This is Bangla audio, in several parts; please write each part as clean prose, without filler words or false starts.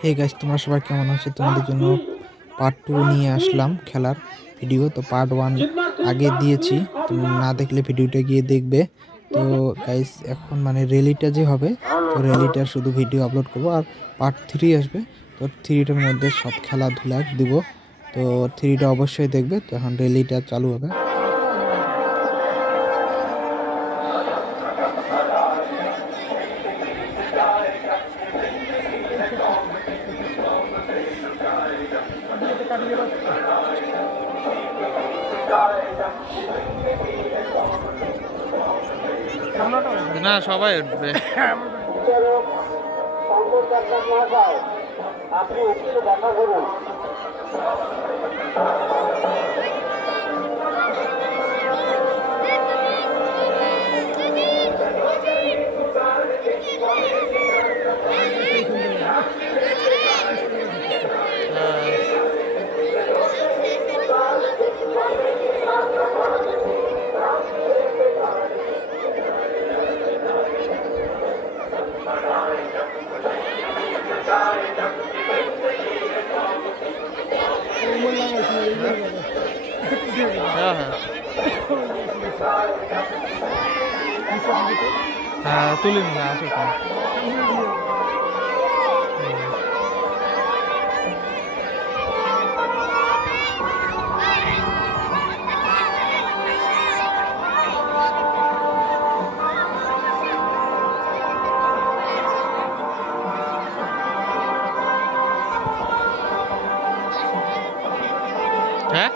হে গাইস, তোমরা সবাই কেমন আছো? তোমাদের জন্য পার্ট 2 নিয়ে আসলাম খেলার ভিডিও। তো পার্ট 1 আগে দিয়েছি, তোমরা না দেখলে ভিডিওটা গিয়ে দেখবে। তো গাইস, এখন মানে র্যালিটা যে হবে, তো র্যালিটার শুধু ভিডিও আপলোড করব, আর পার্ট 3 আসবে। তো 3টার মধ্যে সব খেলাধুলা দিব। তো 3টা অবশ্যই দেখবে। তো এখন র্যালিটা চালু হবে। না, সবাই উঠবে। আপনি একটু দেখা করুন। হ্যাঁ, তুলিনি না আসো। হ্যাঁ,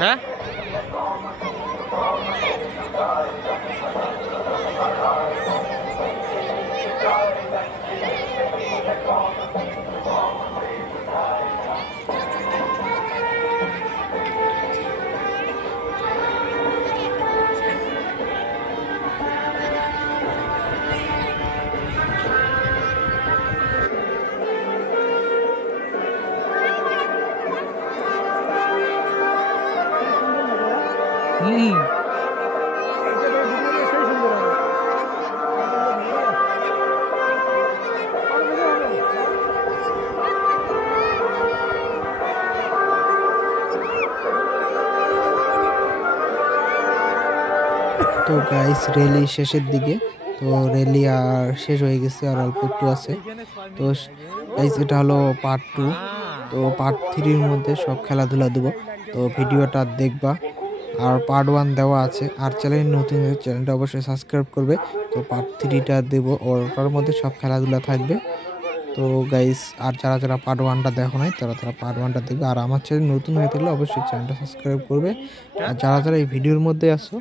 হ্যাঁ, হুম। তো গাইস, র্যালি শেষের দিকে। তো র্যালি আর শেষ হয়ে গেছে, আর অল্প একটু আছে। তো গাইস, এটা হলো পার্ট 2। তো পার্ট 3-র মধ্যে সব খেলাধুলা দেবো। তো ভিডিওটা দেখবা। আর পার্ট 1 দেওয়া আছে। আর চ্যানেল নতুন হলে চ্যানেলটা অবশ্যই সাবস্ক্রাইব করবে। তো পার্ট 3টা দেবো, ওটার মধ্যে সব খেলাধুলা থাকবে। তো গাইস, আর যারা যারা পার্ট 1টা দেখো নাই, তারা তারা পার্ট 1টা দেখবে। আর আমার চ্যানেল নতুন হয়ে থাকলে অবশ্যই চ্যানেলটা সাবস্ক্রাইব করবে। আর যারা যারা এই ভিডিওর মধ্যে আসো,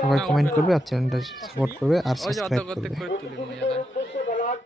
সবাই কমেন্ট করবে আর চ্যানেলটা সাপোর্ট করবে আর ওই যে অর্ধেক সাবস্ক্রাইব অর্ধেক করবে। করে তুলি